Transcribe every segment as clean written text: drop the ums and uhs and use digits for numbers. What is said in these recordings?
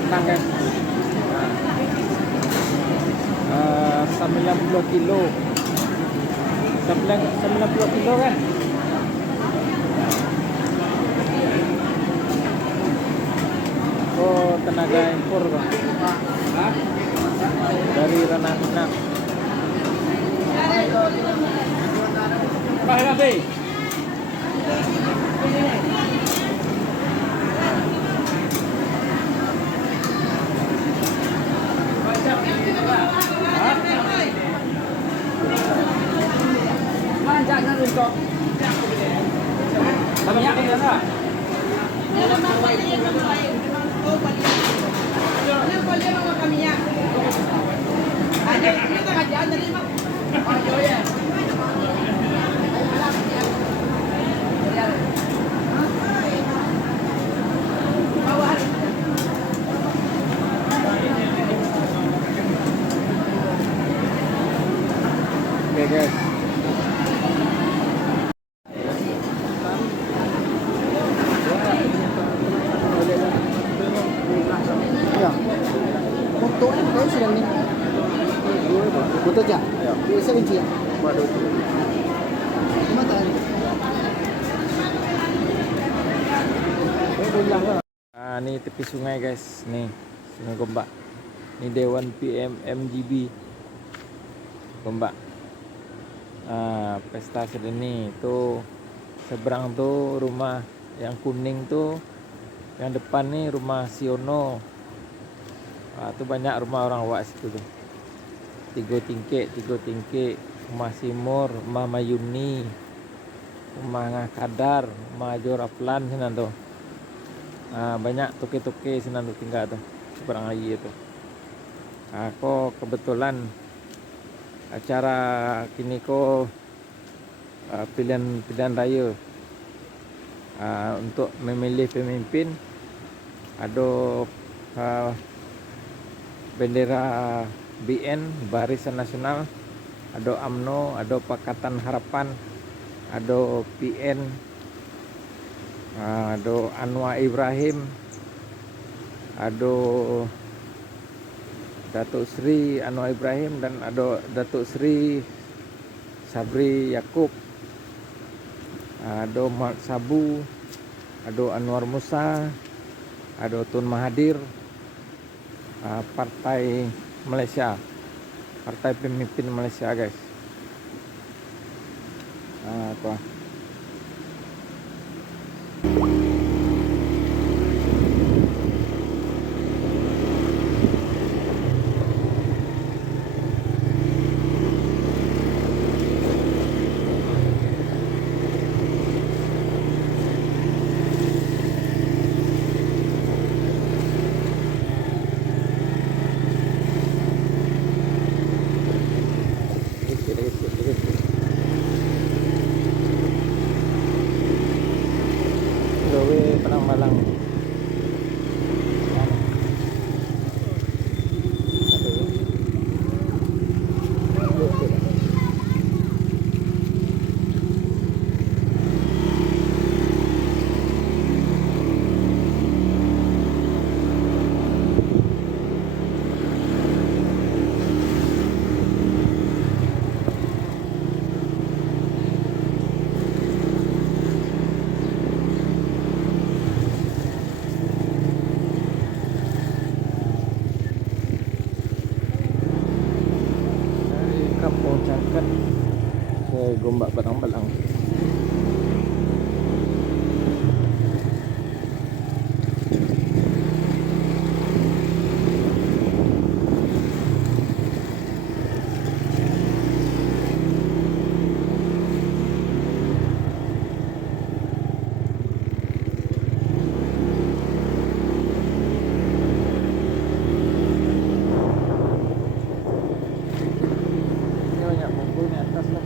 rendang guys. 90 kilo. 90 kilo kan? Oh, tenaga impor bang. Dari Ranah Minang. Baik lagi. Jangan untuk kami ya kita lah. Okay guys. Ya. Untuk ini kau sudah ni. Betul tak? Ya. Bisa kunci ya. Waduh. Mata ni. Ni tepi sungai guys, nih Sungai Gombak. Ni Dewan PM MGB Gombak. Pesta sedeni tu seberang tu rumah yang kuning tu, yang depan ni rumah Siono. Tu banyak rumah orang awak situ tu. Tiga tingkik, rumah Simur, rumah Mayuni, rumah Ngakadar, rumah Joraplan sana tu. Banyak toke-toke sana tu tinggal tu seberang air tu. Ko kebetulan acara kini ko pilihan raya untuk memilih pemimpin. Ada bendera BN Barisan Nasional, ada UMNO, ada Pakatan Harapan, ada PN, ada Anwar Ibrahim, ada Datuk Seri Anwar Ibrahim, dan ada Datuk Seri Sabri Yaakob, ada Mat Sabu, ada Anwar Musa, ada Tun Mahathir, Partai Malaysia, Partai Pemimpin Malaysia guys. Apa? Gawe Penang Malang. Kampung Cangkat ke Gombak Penang Malang. Ini banyak bungkul ni atas lah.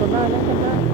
Kena yang kena.